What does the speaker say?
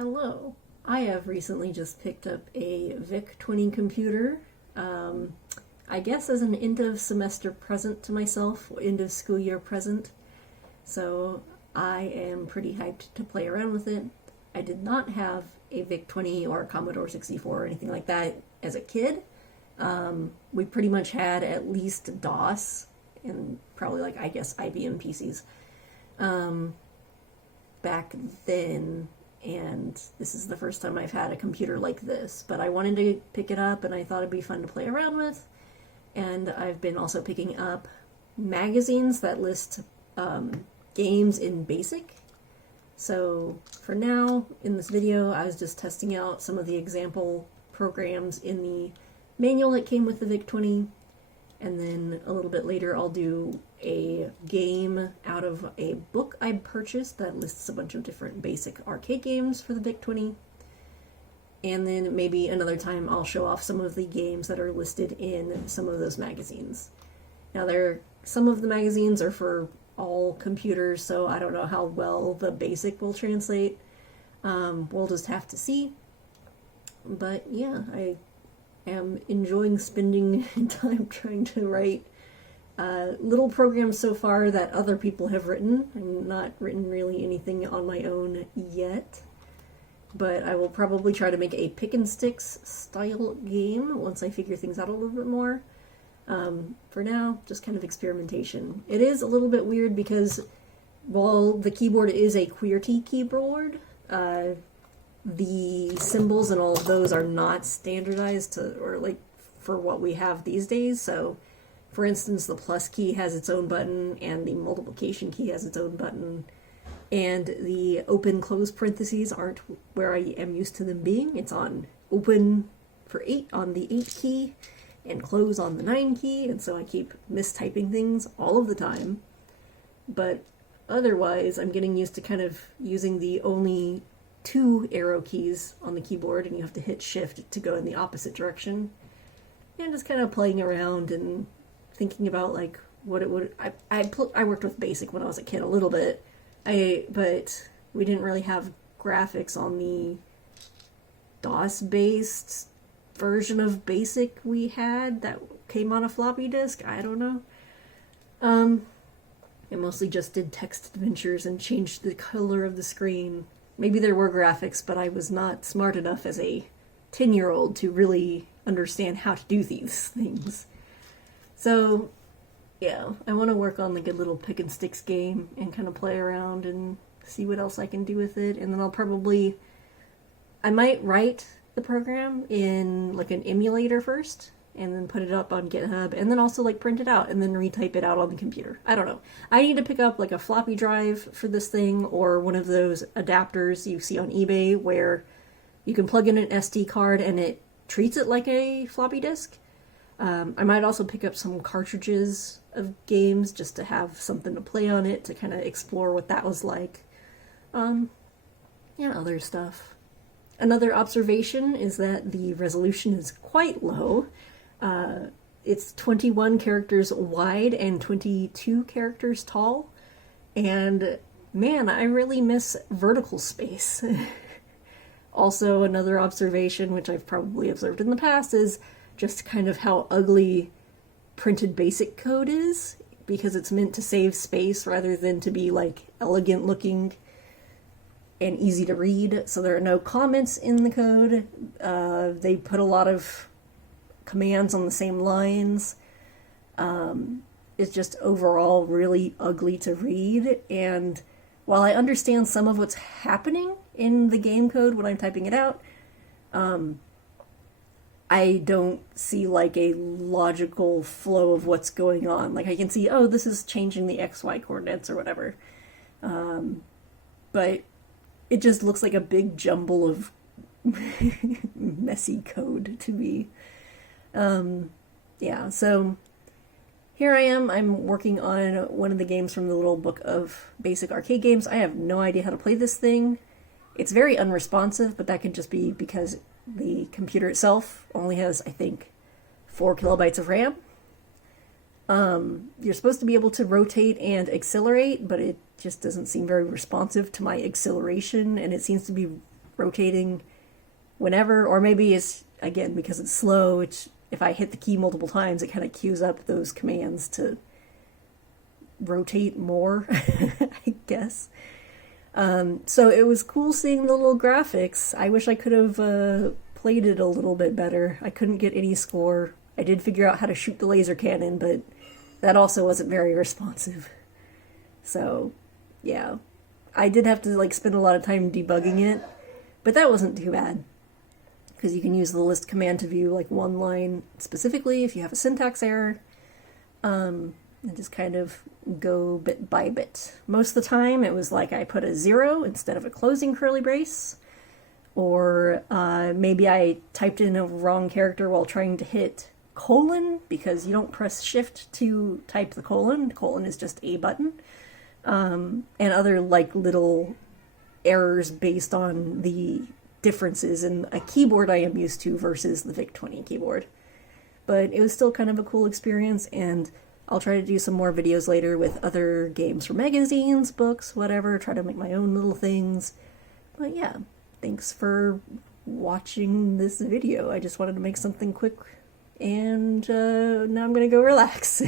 Hello. I have recently just picked up a VIC-20 computer, I guess as an end of semester present to myself, end of school year present. So I am pretty hyped to play around with it. I did not have a VIC-20 or a Commodore 64 or anything like that as a kid. We pretty much had at least DOS and probably I guess IBM PCs back then. And this is the first time I've had a computer like this, but I wanted to pick it up and I thought it'd be fun to play around with. And I've been also picking up magazines that list games in BASIC. So for now, in this video, I was just testing out some of the example programs in the manual that came with the VIC-20, and then a little bit later I'll do a game out of a book I purchased that lists a bunch of different basic arcade games for the VIC-20. And then maybe another time I'll show off some of the games that are listed in some of those magazines. Now some of the magazines are for all computers, so I don't know how well the BASIC will translate. We'll just have to see. But yeah, I am enjoying spending time trying to write little programs so far that other people have written. I'm not written really anything on my own yet, but I will probably try to make a pick and sticks style game once I figure things out a little bit more. For now, just kind of experimentation. It is a little bit weird because while the keyboard is a QWERTY keyboard, the symbols and all of those are not standardized for what we have these days. So for instance, the plus key has its own button and the multiplication key has its own button, and the open close parentheses aren't where I am used to them being. It's on open for 8 on the 8 key and close on the 9 key, and so I keep mistyping things all of the time. But otherwise, I'm getting used to kind of using the only 2 arrow keys on the keyboard, and you have to hit shift to go in the opposite direction. And just kind of playing around and thinking about what it would. I worked with BASIC when I was a kid a little bit, but we didn't really have graphics on the DOS-based version of BASIC we had that came on a floppy disk. I don't know. I mostly just did text adventures and changed the color of the screen. Maybe there were graphics, but I was not smart enough as a 10-year-old to really understand how to do these things. So, yeah, I want to work on a little pick and sticks game and kind of play around and see what else I can do with it. And then I might write the program in an emulator first and then put it up on GitHub and then also print it out and then retype it out on the computer. I don't know. I need to pick up a floppy drive for this thing, or one of those adapters you see on eBay where you can plug in an SD card and it treats it like a floppy disk. I might also pick up some cartridges of games just to have something to play on it to kind of explore what that was like. Other stuff. Another observation is that the resolution is quite low. It's 21 characters wide and 22 characters tall. And man, I really miss vertical space. Also, another observation, which I've probably observed in the past, is just kind of how ugly printed BASIC code is, because it's meant to save space rather than to be elegant looking and easy to read. So there are no comments in the code. They put a lot of commands on the same lines. It's just overall really ugly to read. And while I understand some of what's happening in the game code when I'm typing it out, I don't see a logical flow of what's going on. I can see, oh, this is changing the XY coordinates or whatever. But it just looks like a big jumble of messy code to me. So here I am. I'm working on one of the games from the little book of basic arcade games. I have no idea how to play this thing. It's very unresponsive, but that could just be because the computer itself only has, I think, 4 kilobytes of RAM. You're supposed to be able to rotate and accelerate, but it just doesn't seem very responsive to my acceleration, and it seems to be rotating whenever, or maybe it's, again, because it's slow, if I hit the key multiple times, it kind of queues up those commands to rotate more, I guess. So it was cool seeing the little graphics. I wish I could have played it a little bit better. I couldn't get any score. I did figure out how to shoot the laser cannon, but that also wasn't very responsive. So, yeah. I did have to spend a lot of time debugging it, but that wasn't too bad. Because you can use the list command to view one line specifically if you have a syntax error. And just kind of go bit by bit. Most of the time it was I put a 0 instead of a closing curly brace. Or maybe I typed in a wrong character while trying to hit colon, because you don't press shift to type the colon. Colon is just a button. And other little errors based on the differences in a keyboard I am used to versus the Vic-20 keyboard. But it was still kind of a cool experience, and I'll try to do some more videos later with other games from magazines, books, whatever, try to make my own little things. But yeah, thanks for watching this video. I just wanted to make something quick, and now I'm gonna go relax.